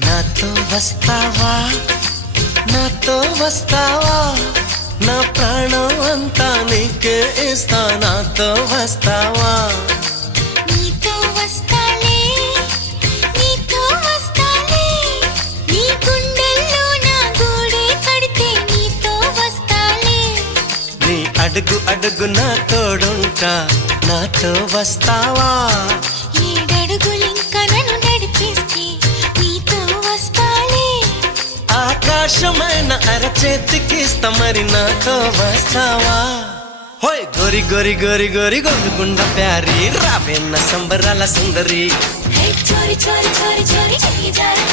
నాతో వస్తావా నాతో వస్తావా నా ప్రాణం అంతా నీకే ఇస్తా నాతో వస్తావా నీతో వస్తాలే నీతో వస్తాలే నీ గుండెల్లో నా గూడే కడితే నీతో వస్తాలే నీ అడుగు అడుగు నా తోడుంటా నాతో వస్తావా ఏడడుగులింకా నన్ను నడిపిస్తే నీతో వస్తాలే ఆకాశమైన అరచేతికిస్తా మరి నాతో వస్తావా హోయ్ గోరి గోరి గోరి గోరి గొంగుండ ప్యారి రావేన్న సంబరాల సుందరి చోరి చోరి చోరి చోరి చెయ్యి జారి